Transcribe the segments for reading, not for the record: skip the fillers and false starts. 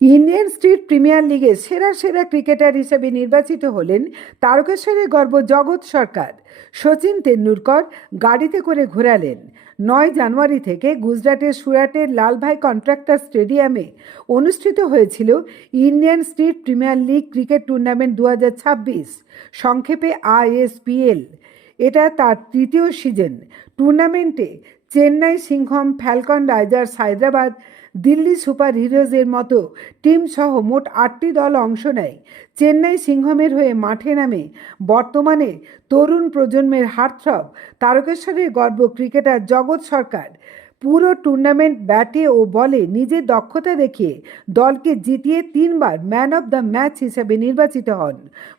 Indian street premier লিগে সেরা সেরা ক্রিকেটার হিসেবে নির্বাচিত হলেন তারকেশ্বরের গর্ব জগৎ সরকার। সচিন তেন্ডুলকর গাড়িতে করে ঘোরালেন। 9 জানুয়ারি থেকে গুজরাটের সুরাটের লালভাই কন্ট্রাক্টর স্টেডিয়ামে অনুষ্ঠিত হয়েছিল Indian street premier league cricket tournament 2026, সংক্ষেপে ISPL। এটা তার তৃতীয় সিজন। টুর্নামেন্টে Chennai Singham, falcon risers Hyderabad, Delhi super হিরোজের মতো টিম সহ মোট 8টি দল অংশ নেয়। চেন্নাই সিংহমের হয়ে মাঠে নামে বর্তমানে তরুণ প্রজন্মের হার্টথ্রব তারকেশ্বরের গর্ব ক্রিকেটার জগৎ সরকার। পুরো টুর্নামেন্ট ব্যাটে ও বলে নিজের দক্ষতা দেখিয়ে দলকে জিতিয়ে 3বার ম্যান অব দ্য ম্যাচ হিসেবে নির্বাচিত হন।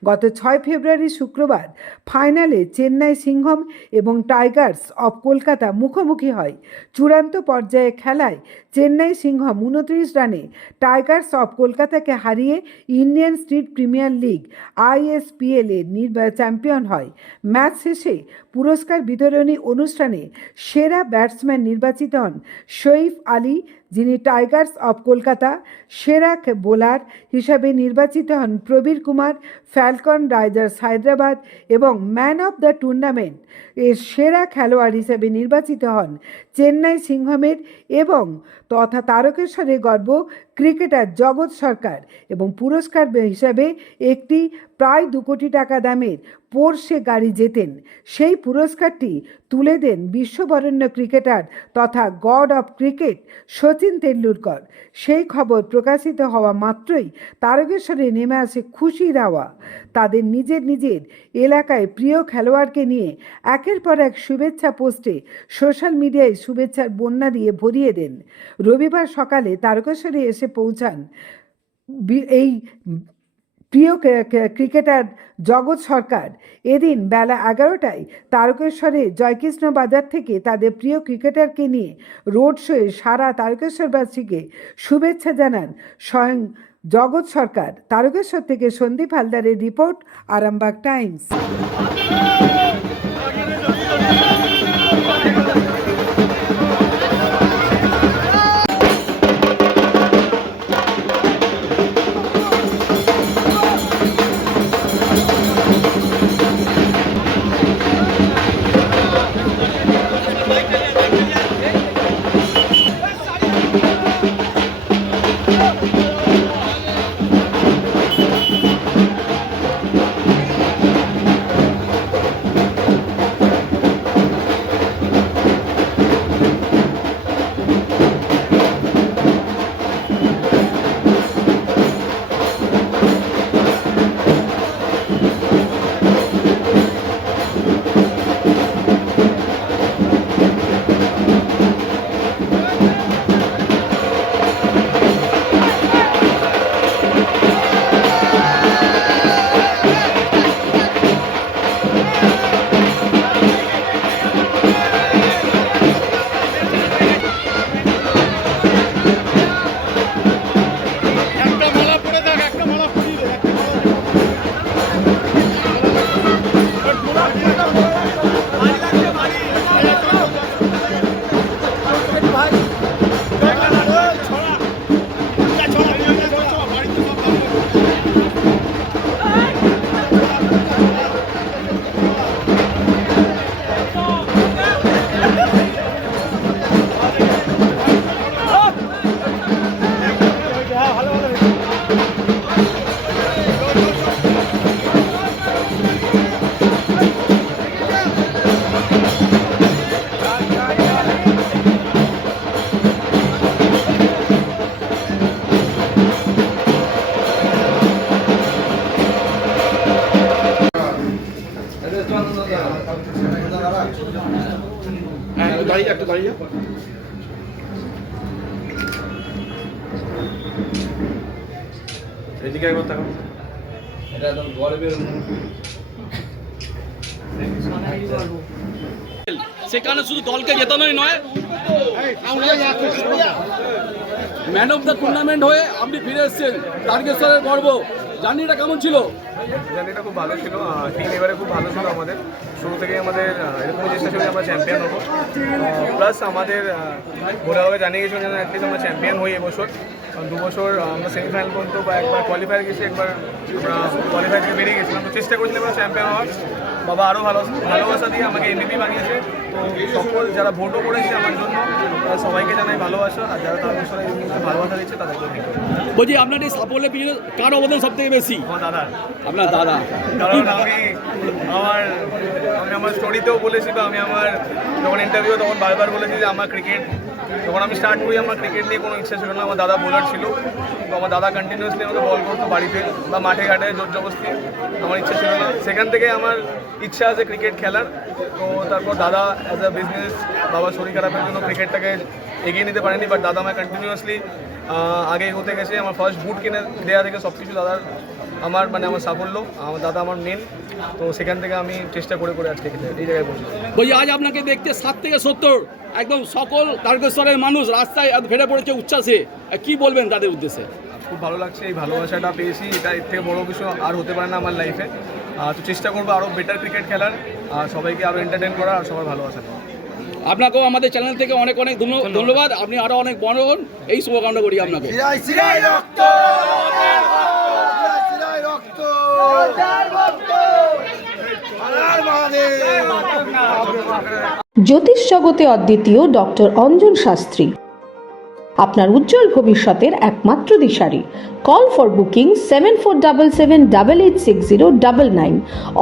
গত 6 ফেব্রুয়ারি শুক্রবার ফাইনালে চেন্নাই সিংহম এবং টাইগার্স অফ কলকাতা মুখোমুখি হয়। চূড়ান্ত পর্যায়ে খেলায় চেন্নাই সিংহম 29 রানে টাইগার্স অফ কলকাতাকে হারিয়ে Indian street premier league ISPL এর চ্যাম্পিয়ন হয়। ম্যাচ শেষে পুরস্কার বিতরণী অনুষ্ঠানে সেরা ব্যাটসম্যান নির্বাচিত হন শরীফ আলী, যিনি টাইগার্স অফ কলকাতা। সেরা বোলার হিসাবে নির্বাচিত হন প্রবীর কুমার, ফ্যালকন রাইজার্স হায়দ্রাবাদ, এবং ম্যান অফ দ্য টুর্নামেন্ট এর সেরা খেলোয়াড় হিসেবে নির্বাচিত হন চেন্নাই সিংহমের এবং তথা তারকেশ্বরের গর্ব ক্রিকেটার জগৎ সরকার। এবং পুরস্কার হিসাবে একটি প্রায় 2 কোটি টাকা দামের পোর্শে গাড়ি জেতেন। সেই পুরস্কারটি তুলে দেন বিশ্ববরেণ্য ক্রিকেটার তথা god of cricket Sachin Tendulkar. সেই খবর প্রকাশিত হওয়া মাত্রই তারকেশ্বরে নেমে আসে খুশির হাওয়া। তাদের নিজের নিজের এলাকায় প্রিয় খেলোয়াড়কে নিয়ে একের পর এক শুভেচ্ছা পোস্টে সোশ্যাল মিডিয়ায় শুভেচ্ছার বন্যা দিয়ে ভরিয়ে দেন। রবিবার সকালে তারকেশ্বরে এসে পৌঁছান এই প্রিয় ক্রিকেটার জগৎ সরকার। এদিন বেলা 11টায় তারকেশ্বরে জয়কৃষ্ণ বাজার থেকে তাদের প্রিয় ক্রিকেটারকে নিয়ে রোড শোয়ে সারা তারকেশ্বরবাসীকে শুভেচ্ছা জানান স্বয়ং জগৎ সরকার। তারকেশ্বর থেকে সন্দীপ হালদারের রিপোর্ট, আরামবাগ টাইমস। একটু দাঁড়িয়ে এদিকে একবার তাকাও। এটা একদম গর্বের সেখানে শুধু দলকে জেতানোই নয়, ম্যান অফ দ্য টুর্নামেন্ট হয়ে আপনি ফিরে এসেছেন। তারকেশ্বরের গর্ব, জার্নিটা কেমন ছিল? জার্নিটা খুব ভালো ছিল। টিম এবারে খুব ভালো ছিল। আমাদের শুরু থেকেই আমাদের এরকম চেষ্টা ছিল আমরা চ্যাম্পিয়ন হবো, প্লাস আমাদের ঘোরাভাবে জানিয়ে গেছিলাম যেন অ্যাটলিস্ট আমরা চ্যাম্পিয়ন হই এবছর। 2 বছর আমরা সেমিফাইনাল পর্যন্ত বা একবার কোয়ালিফায়ার গেছি, একবার আমরা কোয়ালিফায়ার থেকে বেরিয়ে গেছিলাম। তো চেষ্টা করেছিলাম আমরা চ্যাম্পিয়ন হওয়ার। বাবা আরও ভালোবাসা দিয়ে আমাকে MVP বানিয়েছে। তো সকল যারা ভোটও করেছে আমার জন্য, তারা সবাইকে জানাই ভালোবাসা, আর যারা তার বিষয়ে ভালোবাসা দিচ্ছে তাদেরকে thank you। বলছি আপনার এই সাফল্যের পিছনে কার অবদান সব থেকে বেশি? আমার দাদা, আপনার দাদা। কারণ আমি আমার স্টোরিতেও বলেছি, বা আমি আমার যখন ইন্টারভিউ তখন বারবার বলেছি যে আমার ক্রিকেট, যখন আমি স্টার্ট করি আমার ক্রিকেট নিয়ে কোনো ইচ্ছা ছিল না। আমার দাদা বোলার ছিল, তো আমার দাদা কন্টিনিউয়াসলি আমাকে বল করতো বাড়িতে বা মাঠে ঘাটে জোর জবরদস্তি। আমার ইচ্ছা ছিল না, সেখান থেকে আমার ইচ্ছা আছে ক্রিকেট খেলার। তো তারপর দাদা অ্যাজ আ বিজনেস, বাবার শরীর খারাপের জন্য ক্রিকেটটাকে এগিয়ে নিতে পারেনি, বাট দাদা আমার কন্টিনিউয়াসলি আগে এগোতে গেছে। আমার ফার্স্ট বুট কিনে দেওয়া থেকে সব কিছু দাদার, আমার সাফল্য, আমার দাদা আমার মেন। তো সেখান থেকে আমি চেষ্টা করে আজকে এই জায়গায় পৌঁছি। বলছি আজ আপনাকে দেখতে 7 থেকে 70 একদম সকল তারকেশ্বরের মানুষ রাস্তায় ফেটে পড়েছে উচ্ছ্বাসে, কি বলবেন তাদের উদ্দেশ্যে? খুব ভালো লাগছে, এই ভালোবাসাটা পেয়েছি, এটা এর থেকে বড় কিছু আর হতে পারে না আমার লাইফে। তো চেষ্টা করবো আরও বেটার ক্রিকেট খেলার, আর সবাইকে আরও এন্টারটেন করার, আর সবার ভালোবাসা দেওয়া। আপনাকেও আমাদের চ্যানেল থেকে অনেক অনেক ধন্যবাদ। আপনি আরও অনেক বড় হন, এই শুভকামনা করি আপনাকে। জ্যোতিষ জগতে অদ্বিতীয় ডক্টর অঞ্জন শাস্ত্রী, আপনার উজ্জ্বল ভবিষ্যতের একমাত্র দিশারি। Call for booking 7477886099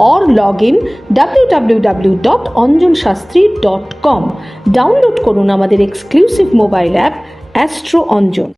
or log in www.anjanshastri.com। Download করুন আমাদের exclusive mobile app astro Anjan.